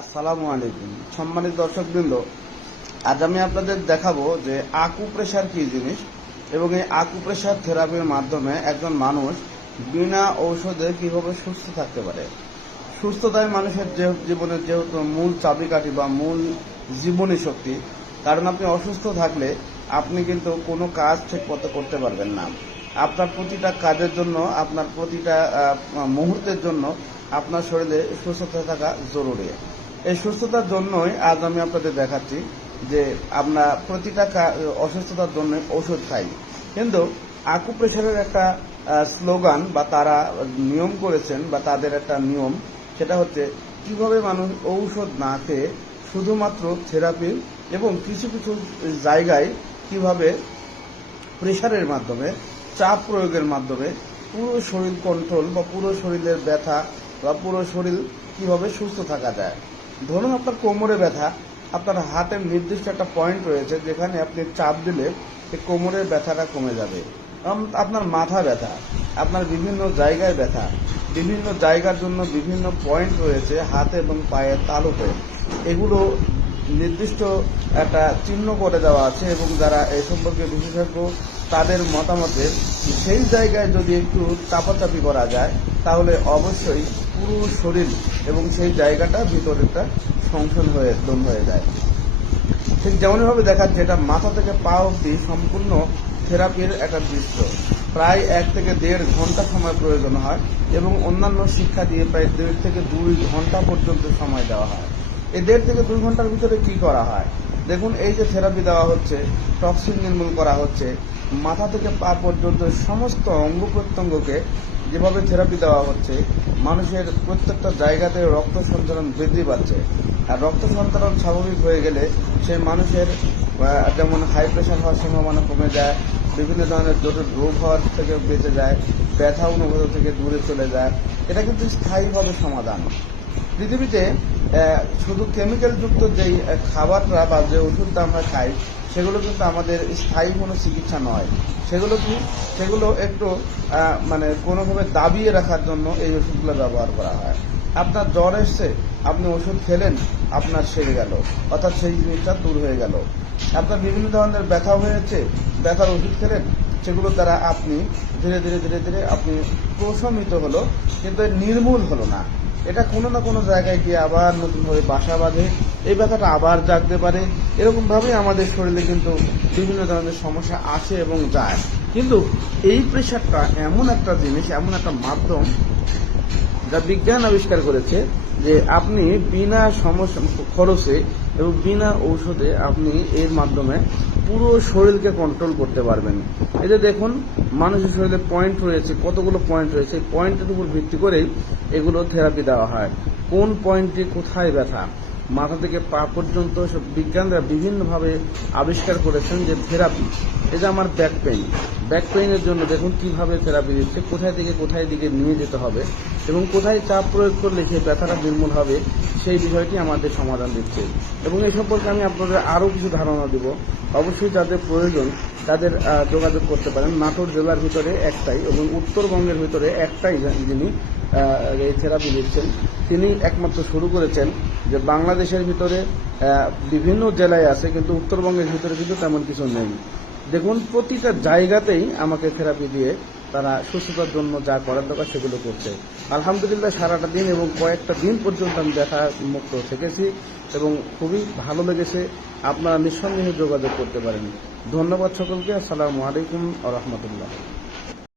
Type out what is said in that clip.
আসসালামু আলাইকুম। সম্মানিত দর্শকবৃন্দ, আজ আমি আপনাদের দেখাবো যে আকু প্রেশার কি জিনিস এবং এই আকু প্রেশার থেরাপির মাধ্যমে একজন মানুষ বিনা ঔষধে কীভাবে সুস্থ থাকতে পারে। সুস্থতাই মানুষের যে জীবনের যেহেতু মূল চাবিকাঠি বা মূল জীবনী শক্তি কারণ আপনি অসুস্থ থাকলে আপনি কিন্তু কোনো কাজ ঠিক মতো করতে পারবেন না। আপনার প্রতিটা কাজের জন্য, আপনার প্রতিটা মুহূর্তের জন্য আপনার শরীরে সুস্থতা থাকা জরুরি। এই সুস্থতার জন্যই আজ আমি আপনাদের দেখাচ্ছি যে আমরা প্রতিটা অসুস্থতার জন্য ওষুধ খাই। কিন্তু আকুপ্রেশারের একটা স্লোগান বা তারা নিয়ম করেছেন বা তাদের একটা নিয়ম, সেটা হচ্ছে কীভাবে মানুষ ঔষধ না খেয়ে শুধুমাত্র থেরাপি এবং কিছু কিছু জায়গায় কীভাবে প্রেশারের মাধ্যমে, চাপ প্রয়োগের মাধ্যমে পুরো শরীর কন্ট্রোল বা পুরো শরীরের ব্যথা বা পুরো শরীর কীভাবে সুস্থ থাকা যায়। ধরুন আপনার কোমরে ব্যথা, আপনার হাতের নির্দিষ্ট একটা পয়েন্ট রয়েছে যেখানে আপনি চাপ দিলে কোমরের ব্যথাটা কমে যাবে। আপনার মাথা ব্যথা, আপনার বিভিন্ন জায়গায় ব্যথা, বিভিন্ন জায়গার জন্য বিভিন্ন পয়েন্ট রয়েছে হাতে এবং পায়ের তালুতে। এগুলো নির্দিষ্ট একটা চিহ্ন করে দেওয়া আছে এবং যারা এই সম্পর্কে বিশেষজ্ঞ তাদের মতামতে সেই জায়গায় যদি একটু চাপাচাপি করা যায়, তাহলে অবশ্যই পুরো শরীর এবং সেই জায়গাটা ভিতরেরটা সংশোধন হয়ে দম হয়ে যায়। ঠিক যেমনভাবে দেখাচ্ছে, এটা মাথা থেকে পা অবধি সম্পূর্ণ থেরাপির একটা দৃশ্য। প্রায় এক থেকে দেড় ঘণ্টা সময় প্রয়োজন হয় এবং অন্যান্য শিক্ষা দিয়ে প্রায় দেড় থেকে দুই ঘণ্টা পর্যন্ত সময় দেওয়া হয়। এই দেড় থেকে দুই ঘণ্টার ভিতরে কি করা হয়? দেখুন, এই যে থেরাপি দেওয়া হচ্ছে টক্সিন নির্মূল করা হচ্ছে, মাথা থেকে পা পর্যন্ত সমস্ত অঙ্গ প্রত্যঙ্গকে যেভাবে থেরাপি দেওয়া হচ্ছে, মানুষের প্রত্যেকটা জায়গাতে রক্ত সঞ্চালন বৃদ্ধি পাচ্ছে। আর রক্ত সঞ্চালন স্বাভাবিক হয়ে গেলে সেই মানুষের যেমন হাই প্রেশার হওয়ার সম্ভাবনা কমে যায়, বিভিন্ন ধরনের জটিল রোগ হওয়ার থেকে বেঁচে যায়, ব্যথা অনুভূতি থেকে দূরে চলে যায়, এটা কিন্তু স্থায়ীভাবে সমাধান। পৃথিবীতে শুধু কেমিক্যাল যুক্ত যেই খাবারটা বা যে ওষুধটা আমরা খাই, সেগুলো কিন্তু আমাদের স্থায়ী কোনো চিকিৎসা নয়। সেগুলো কি? সেগুলো একটু মানে কোনোভাবে দাবিয়ে রাখার জন্য এই ওষুধগুলো ব্যবহার করা হয়। আপনার জ্বর এসছে, আপনি ওষুধ খেলেন, আপনার সেরে গেল। অর্থাৎ সেই জিনিসটা দূর হয়ে গেল। আপনার বিভিন্ন ধরনের ব্যথা হয়েছে, ব্যথার ওষুধ খেলেন সেগুলোর দ্বারা আপনি ধীরে ধীরে ধীরে ধীরে আপনি প্রশমিত হলো, কিন্তু নির্মূল হলো না। এটা কোনো না কোনো জায়গায় গিয়ে আবার নতুনভাবে বাসা বাঁধে। এই ব্যথাটা আবার জাগতে পারে। এরকম ভাবে আমাদের শরীরে কিন্তু বিভিন্ন ধরনের সমস্যা আসে এবং যায়। কিন্তু এই প্রেশারটা এমন একটা জিনিস, এমন একটা মাধ্যম যা বিজ্ঞান আবিষ্কার করেছে যে আপনি বিনা সমস্যা খরচে এবং বিনা ঔষধে আপনি এর মাধ্যমে পুরো শরীরকে কন্ট্রোল করতে পারবেন। এতে দেখুন, মানুষের শরীরে পয়েন্ট রয়েছে, কতগুলো পয়েন্ট রয়েছে পয়েন্টের উপর ভিত্তি করেই এগুলো থেরাপি দেওয়া হয়। কোন পয়েন্টে কোথায় ব্যথা? মাথা থেকে পা পর্যন্ত সব বিজ্ঞানরা বিভিন্নভাবে আবিষ্কার করেছেন যে থেরাপি যে আমার ব্যাক পেইন ব্যাক পেইনের জন্য দেখুন কীভাবে থেরাপি দিচ্ছে, কোথায় থেকে কোথায় দিকে নিয়ে যেতে হবে এবং কোথায় চাপ প্রয়োগ করলে সেই ব্যথাটা নির্মূল হবে, সেই বিষয়টি আমাদের সমাধান দিচ্ছে। এবং এ সম্পর্কে আমি আপনাদের আরও কিছু ধারণা দেব। অবশ্যই যাদের প্রয়োজন, তাদের যোগাযোগ করতে পারেন। নাটোর জেলার ভিতরে একটাই এবং উত্তরবঙ্গের ভিতরে একটাই যিনি এই থেরাপি দিচ্ছেন তিনি একমাত্র শুরু করেছেন যে বাংলাদেশের ভিতরে বিভিন্ন জেলায় আছে, কিন্তু উত্তরবঙ্গের ভিতরে কিন্তু তেমন কিছু নেই। দেখুন, প্রতিটা জায়গাতেই আমাকে থেরাপি দিয়ে তারা সুস্থতার জন্য যা করার দরকার সেগুলো করছে। আলহামদুলিল্লাহ, সারাটা দিন এবং কয়েকটা দিন পর্যন্ত আমি দেখা মুক্ত থেকেছি এবং খুবই ভালো লেগেছে। আপনারা নিঃসন্দেহে যোগাযোগ করতে পারেন। ধন্যবাদ সকলকে। আসসালামু আলাইকুম রহমতুল্লাহ।